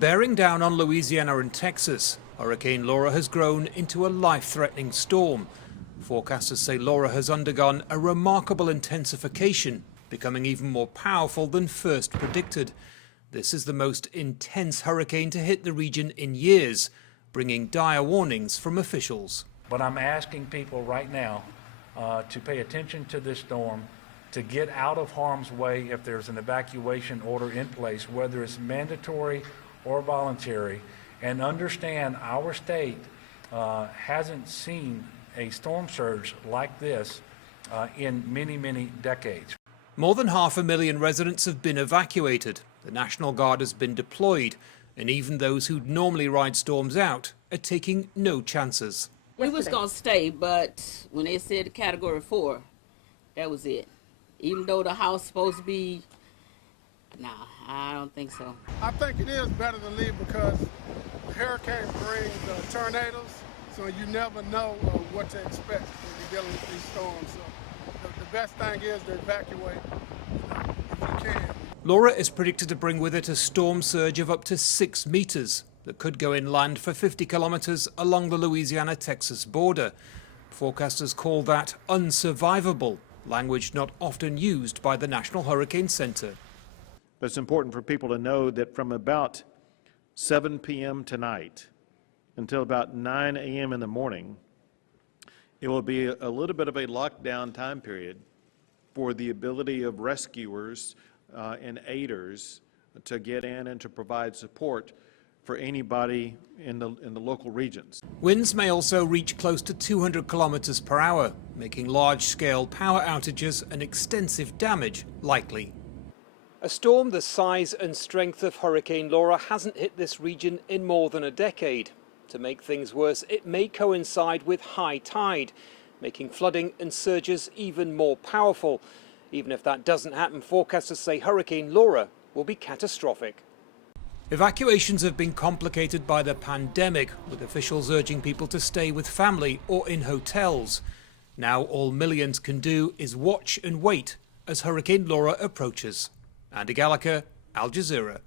Bearing down on Louisiana and Texas, Hurricane Laura has grown into a life-threatening storm. Forecasters say Laura has undergone a remarkable intensification, becoming even more powerful than first predicted. This is the most intense hurricane to hit the region in years, bringing dire warnings from officials. But I'm asking people right now to pay attention to this storm, to get out of harm's way if there's an evacuation order in place, whether it's mandatory or voluntary, and understand our state hasn't seen a storm surge like this in many, many decades. More than 500,000 residents have been evacuated. The National Guard has been deployed, and even those who'd normally ride storms out are taking no chances. We was gonna stay, but when they said the Category 4, that was it. Even though the house supposed to be, nah, I don't think so. I think it is better to leave because a hurricane brings tornadoes, so you never know what to expect when you're dealing with these storms. So the best thing is to evacuate if you can. Laura is predicted to bring with it a storm surge of up to 6 meters that could go inland for 50 kilometers along the Louisiana-Texas border. Forecasters call that unsurvivable, language not often used by the National Hurricane Center. But it's important for people to know that from about 7 p.m. tonight until about 9 a.m. in the morning, it will be a little bit of a lockdown time period for the ability of rescuers and aiders to get in and to provide support for anybody in the local regions. Winds may also reach close to 200 kilometers per hour, making large-scale power outages and extensive damage likely. A storm the size and strength of Hurricane Laura hasn't hit this region in more than a decade. To make things worse, it may coincide with high tide, making flooding and surges even more powerful. Even if that doesn't happen, forecasters say Hurricane Laura will be catastrophic. Evacuations have been complicated by the pandemic, with officials urging people to stay with family or in hotels. Now all millions can do is watch and wait as Hurricane Laura approaches. Andy Gallagher, Al Jazeera.